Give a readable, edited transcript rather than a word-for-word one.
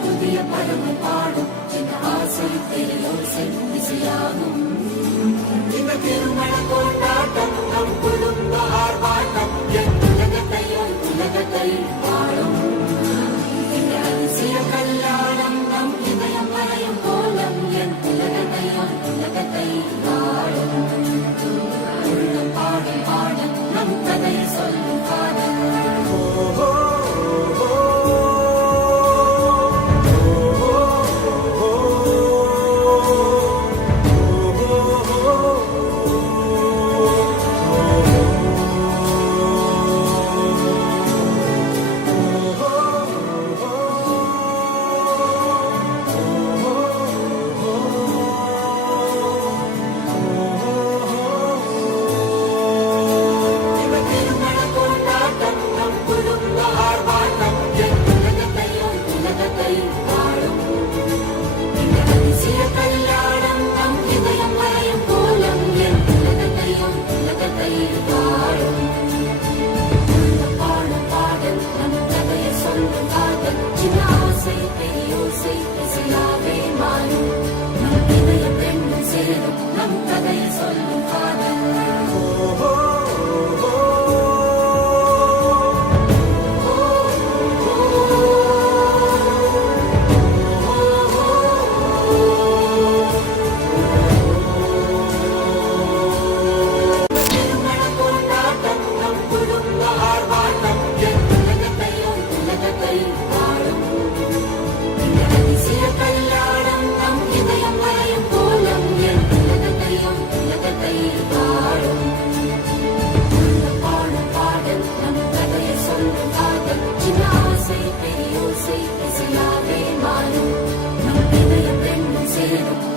புதிய படமும் பாடும் இந்த ஆசை பெரியோசை இசையாகும். இந்த திருமண கொண்டாட்டம் நம் குடும்ப ஆர்ப்பாட்டம் என் உலகத்தை பாடும். இந்த அதிசய கல்யாணம் நம் இதயம் வரையும் கோலம் என் உலகத்தை பாடும். உள்ளம் பாடும் பாடல் நம் கதையை சொல்லும் காதல். நம் கதையை சொல்லும் காதல். Thank you.